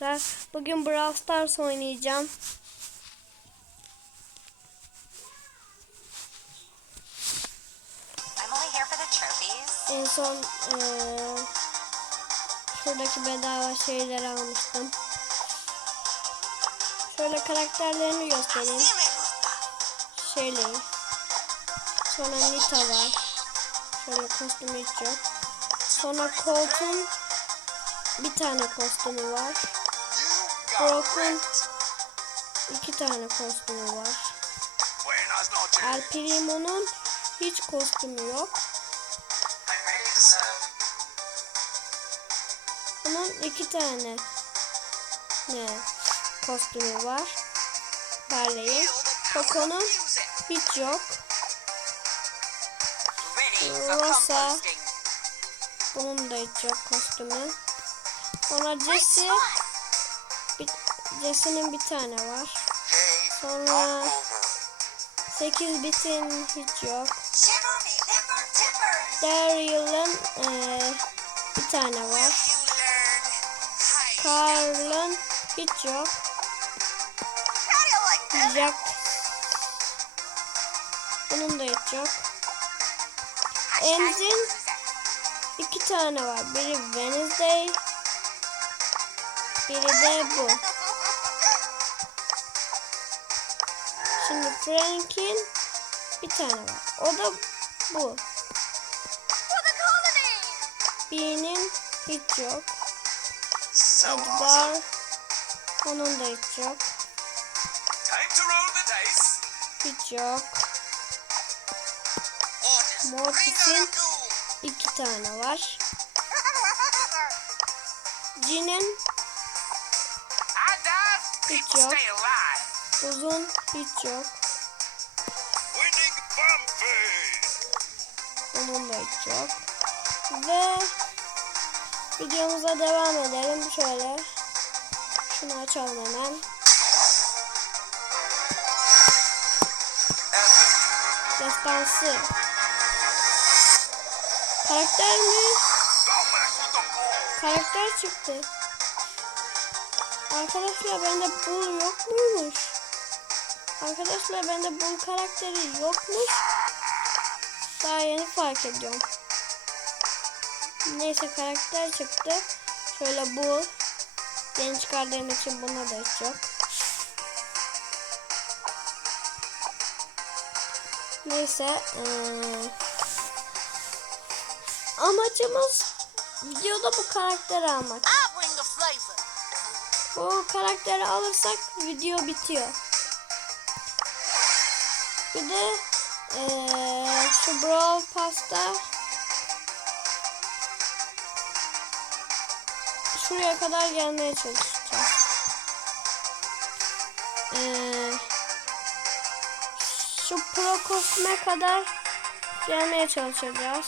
arkadaşlar. Bugün Brawl Stars oynayacağım. En son eee, şuradaki bedava şeyleri almıştım. Şöyle karakterlerini göstereyim. Shelly. Sonra Nita var. Şöyle kostümü hiç yok. Sonra Colt'un bir tane kostümü var. Wrecked. iki tane kostümü var. El Primo'nun hiç kostümü yok. Bunun iki tane ne kostümü var. Barley'in. Coco'nun hiç yok. Rosa. Bunun da hiç yok kostümü. Sonra Jessie. Bir, Jessie'nin bir tane var. Sonra over. 8 bitin hiç yok. Daryl'ın eee, bir tane var. Carl'ın hiç yok. Jack. Bunun da hiç yok. Emzin. İki tane var. Biri Wednesday. Biri de bu. Şimdi Frank'in bir tane var. O da bu. B'nin hiç yok. Awesome. Onun da hiç yok. Hiç yok. Mortis. Mortis'in iki tane var. Jin'in. Hiç yok. Uzun hiç yok. Onun da hiç yok. Ve videomuza devam edelim. Şöyle. Şunu açalım hemen. Destansı. Karakter mi? Karakter çıktı. Arkadaşlar bende bu yok muymuş? Arkadaşlar bende bu karakteri yokmuş. Daha yeni fark ediyorum. Neyse karakter çıktı. Şöyle bu. Yeni çıkardığım için buna da hiç yok. Neyse. eee, amacımız videoda bu karakteri almak. Bu karakteri alırsak video bitiyor. Bir de eee, şu Brawl Pass'ta şuraya kadar gelmeye çalışacağız. Eee, şu Pro kostüme kadar gelmeye çalışacağız.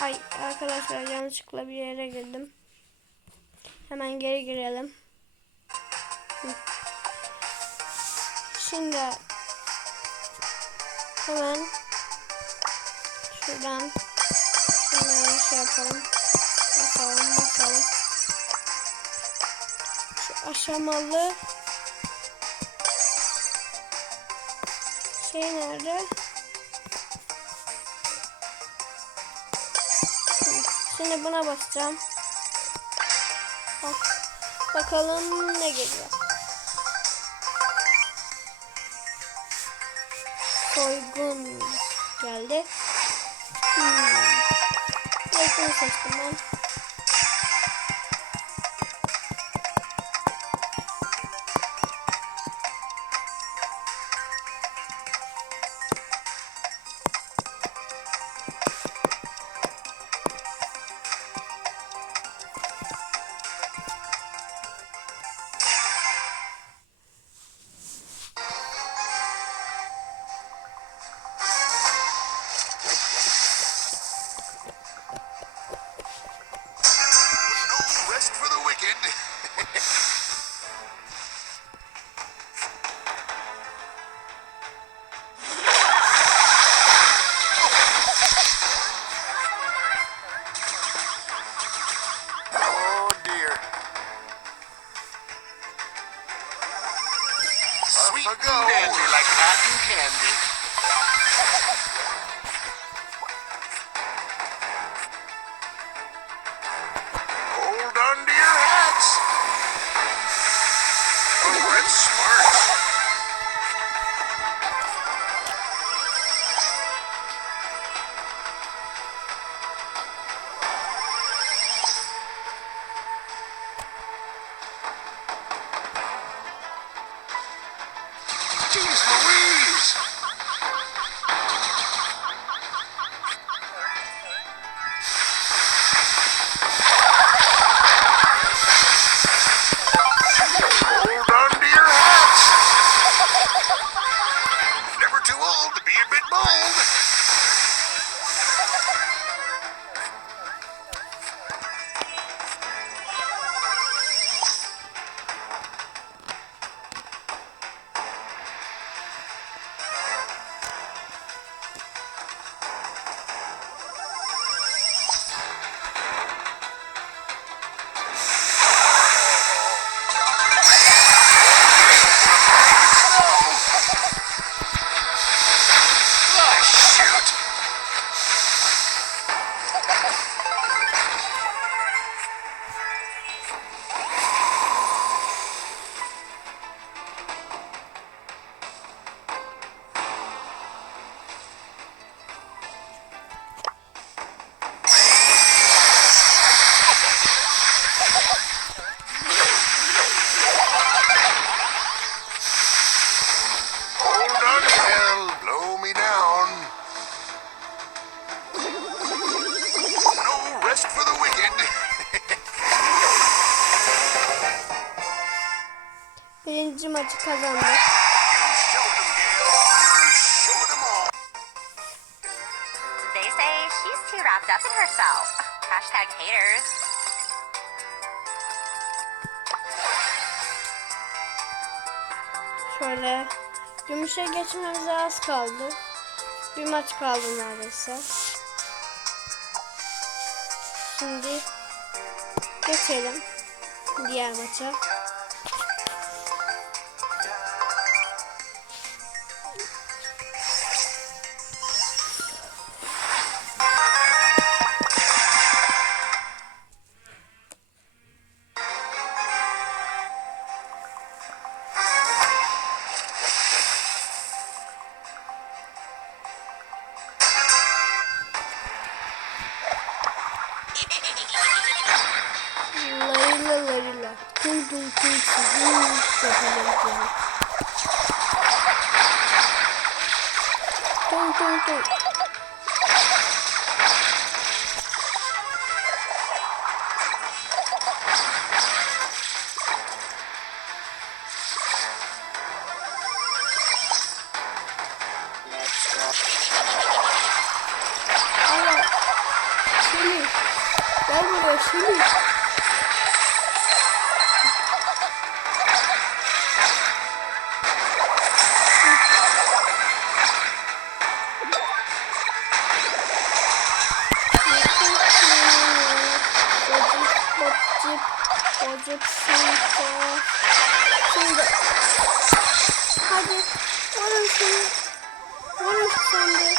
Ay arkadaşlar yanlışlıkla bir yere girdim. Hemen geri girelim. Şimdi hemen şuradan şunları şey yapalım. Bakalım bakalım. Şu aşamalı şey nerede? Şimdi buna basacağım. Bak. Bakalım ne geliyor. Soygun geldi. Hmm. Soygun seçtim ben. candy. Hold on to your hats. Oh, that's smart. Jeez, Birinci maçı all. They say she's too wrapped up in herself. Hashtag haters. Şöyle gümüşe geçmemize az kaldı. Bir maç kaldı neredeyse. Şimdi geçelim diğer maça. Tum. Allah. Şili. Gel buraya Şili. Hadi vurun şunu. Vurun şimdi.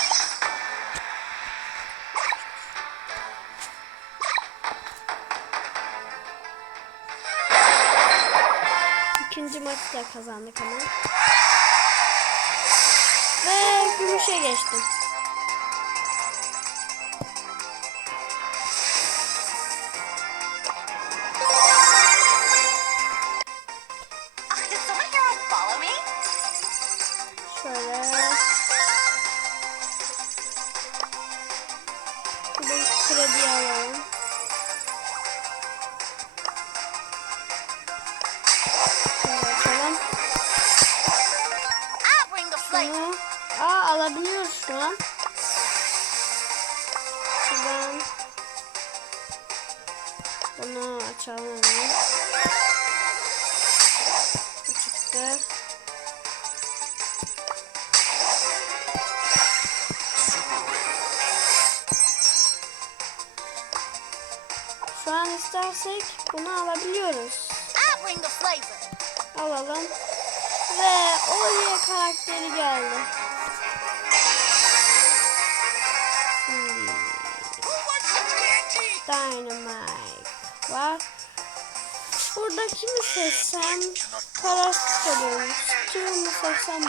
İkinci maçı da kazandık ama. Ve gümüşe geçtim. Açalım. Bunu aa alabiliyoruz şu an. Şuradan bunu açalım. Bu çıktı. Şu an istersek bunu alabiliyoruz. I bring the flavor. Alalım. Ve Oreo karakteri geldi. Şimdi TNT? Dynamite var. Burada kimi seçsem kararsız kalıyorum. Stu mu seçsem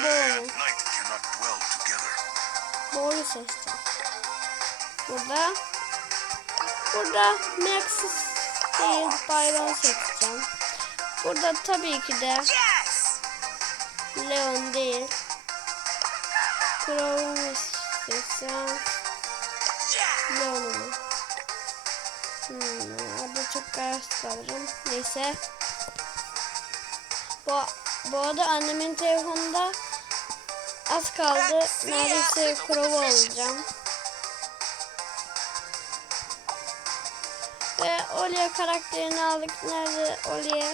Bo mu? Seçeceğim. Burada Burada Max'ı değil Byron seçeceğim. Burada tabii ki de Leon değil. Crow'u istiyorsan Leon'u Hmm, orada çok kararsız kalırım. Neyse. Bu, bu arada annemin telefonunda az kaldı. Neredeyse kurova olacağım. Ve Olia karakterini aldık. Nerede Olia?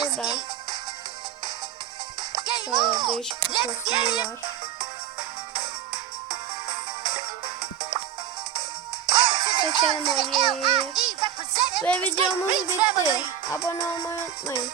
Şurada. Şöyle değişik bir kostümü var. Seçelim orayı. Ve videomuz bitti. Abone olmayı unutmayın.